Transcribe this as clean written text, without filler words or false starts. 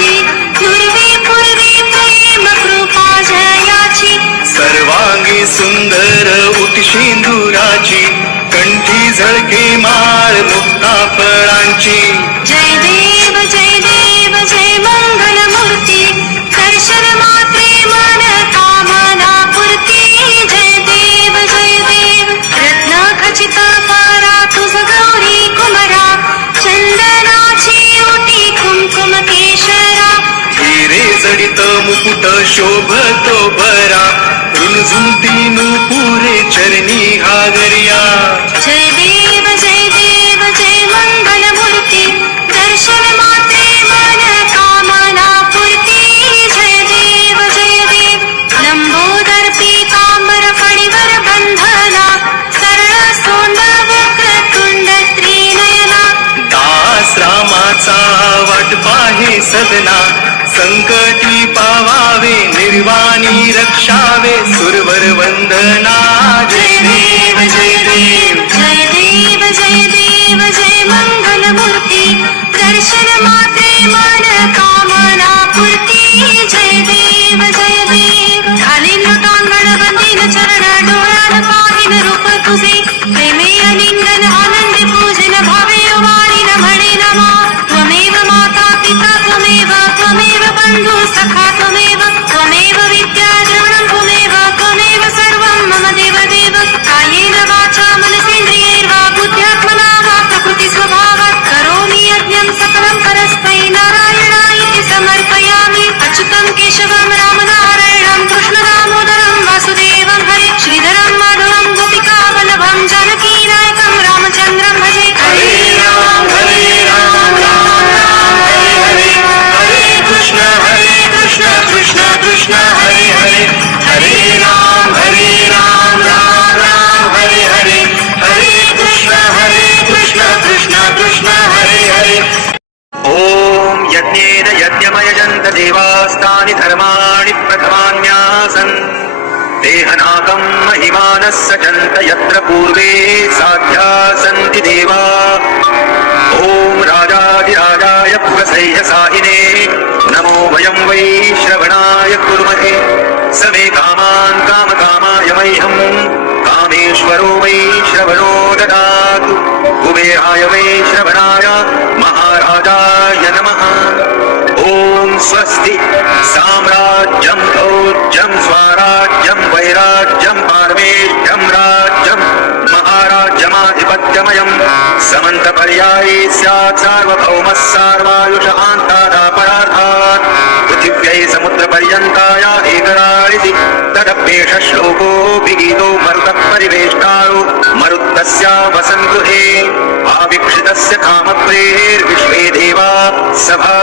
जयाची पूर्वी पूर्वी प्रेम कृपा जयाची सर्वांगी सुंदर उठशिंदुराची कंठी झळके माळ मुक्ता फळांची जय देव जय मंगल मूर्ती दर्शन मात्रे मन कामना पूर्ती जय देव रत्न खचित पारा तुझ गौरी कुमरा चंदनाची ओटी कुमकुम केशरा हिरे जडित मुकुट शोभतो बरा रुणझुंती नूपुरे चरणी घागरिया जय देव जय मंगल मूर्ती दर्शन मात्रे मन कामना पूर्ती जय देव लंबोदर पीतांबर फणीवर बंधना सरळ सोंड वक्र तुंड त्रिनयना दास रामाचा वाट पाहे सदना संकटी पावावे निर्वाणी रक्षावे सुरवर वंदना जय देव जय मंगल मूर्ती दर्शन मात्रे मन कामना पूर्ती जय देव घालीन लोटांगण बंदीन चरण डोळ्यान पाहिन रूप तुझे प्रेमे अलिंगन आनंदी पूजन भावे वाणीन म्हणे नमा त्वमेव माता पिता त्वमेव बंधु सखा त्वमेव विद्या द्रवणं त्वमेव सर्वं मम देव कायेन वाचा मनसेन्द्रियैर्वा बुद्ध्यात्मना वा प्रकृति स्वभावात् करोमि यज्ञं सकलं परस्मै नारायणाय समर्पयामि अच्युतं केशवं रामनारायणं कृष्णदामोदरं वासुदेवं हरे श्रीधरं माधवं गोपिकावल्लभं जानकीनायकं रामचन्द्रं भजे हरे राम राम राम हरे हरे हरे कृष्ण कृष्ण कृष्ण हरे हरे हरे राम राम राम हरे हरे हरे कृष्ण कृष्ण कृष्ण हरे हरे ओम यज्ञेन यज्ञमयजन्त देवास्तानि धर्माणि प्रथमान्यासन् देहनाकं महिमानः सजन्त यत्र पूर्वे साध्या सन्ति देवा ओम राजाधिराजाय पुरसह्यसाहिने नमो वयं वै श्रवणाय कुर्महे समे कामान् कामकामाय मह्यं कामेश्वरो वै श्रवणो ददातु कुबेराय वै श्रवणाय महाराजाय नमः ओम स्वस्ति साम्राज्यं भोज्यं स्वराज्यं वैराज्यं पारमेष्ठ्यं राज्यं महाराज्यमाधिपत्यमयं समन्तपर्याये स्यात् सार्वभौमः सार्वायुष आन्तादापरार्थात् पृथिव्यै समुद्रपर्यन्ताय एकराळिति तदप्येष श्लोकोऽभिगीतो मरुतः परिवेष्टारो मरुत्तस्य वसन् गृहे आवीक्षितस्य कामप्रेर्विश्वे देवा सभा